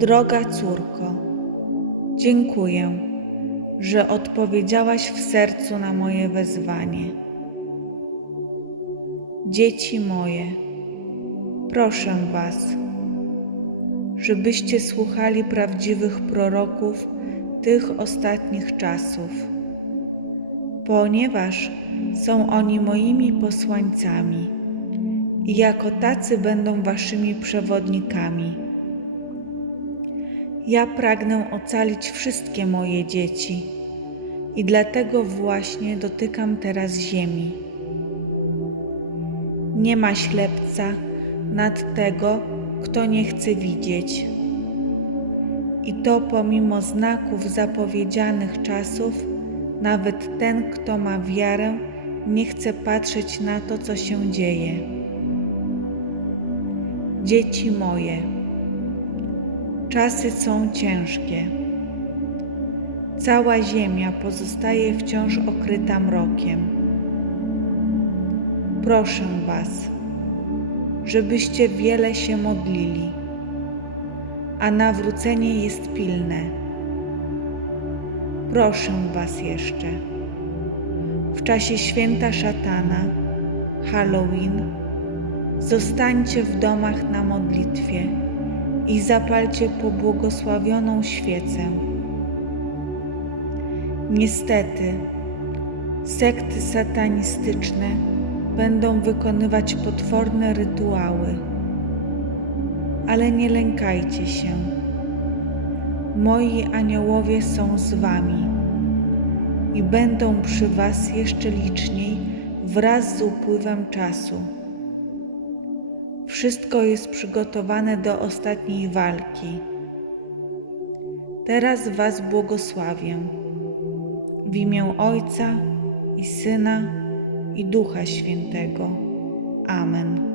Droga córko, dziękuję, że odpowiedziałaś w sercu na moje wezwanie. Dzieci moje, proszę Was, żebyście słuchali prawdziwych proroków tych ostatnich czasów, ponieważ są oni moimi posłańcami i jako tacy będą Waszymi przewodnikami. Ja pragnę ocalić wszystkie moje dzieci i dlatego właśnie dotykam teraz ziemi. Nie ma ślepca nad tego, kto nie chce widzieć. I to pomimo znaków zapowiedzianych czasów, nawet ten, kto ma wiarę, nie chce patrzeć na to, co się dzieje. Dzieci moje, czasy są ciężkie. Cała ziemia pozostaje wciąż okryta mrokiem. Proszę Was, żebyście wiele się modlili, a nawrócenie jest pilne. Proszę Was jeszcze. W czasie święta szatana, Halloween, zostańcie w domach na modlitwie i zapalcie pobłogosławioną świecę. Niestety, sekty satanistyczne będą wykonywać potworne rytuały, ale nie lękajcie się. Moi aniołowie są z wami i będą przy was jeszcze liczniej wraz z upływem czasu. Wszystko jest przygotowane do ostatniej walki. Teraz Was błogosławię. W imię Ojca i Syna i Ducha Świętego. Amen.